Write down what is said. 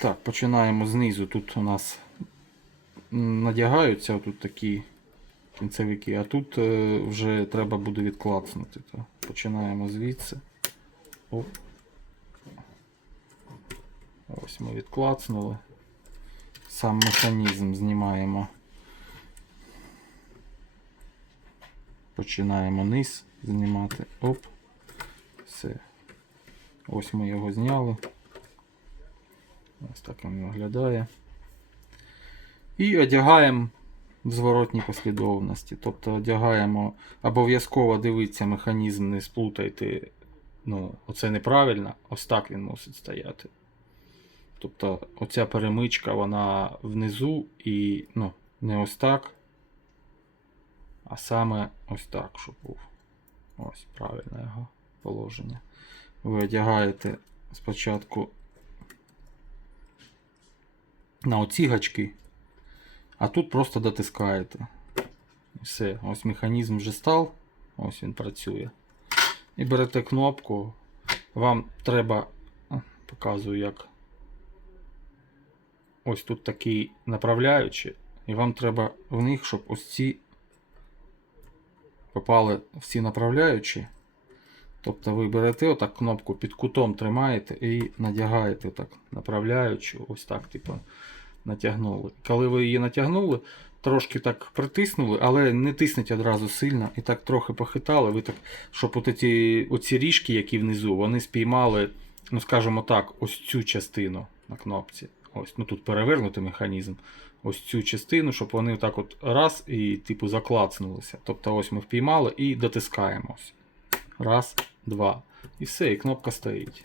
Так, починаємо знизу. Тут у нас надягаються отут такі кінцевики, а тут вже треба буде відклацнути. То починаємо звідси. Оп. Ось ми відклацнули. Сам механізм знімаємо. Починаємо низ знімати. Оп. Все. Ось ми його зняли. Ось так він виглядає. І одягаємо в зворотній послідовності. Тобто одягаємо, обов'язково дивіться механізм, не сплутайте. Ну, оце неправильно, ось так він мусить стояти. Тобто оця перемичка, вона внизу і ну, не ось так, а саме ось так, щоб був. Ось правильне його положення. Ви одягаєте спочатку на оці гачки, а тут просто дотискаєте. І все, ось механізм вже став, ось він працює. І берете кнопку, вам треба, показую як. Ось тут такі направляючі, і вам треба в них, щоб ось ці попали в ці направляючі. Тобто ви берете отак кнопку під кутом тримаєте і надягаєте так направляючу, ось так типу натягнули. Коли ви її натягнули, трошки так притиснули, але не тисніть одразу сильно і так трохи похитали, ви так, щоб оці ріжки, які внизу, вони спіймали, ну скажімо так, ось цю частину на кнопці. Ось, ну тут перевернутий механізм. Ось цю частину, щоб вони так от раз і типу заклацнулися. Тобто ось ми впіймали і дотискаємо. Раз, два. І все, і кнопка стоїть.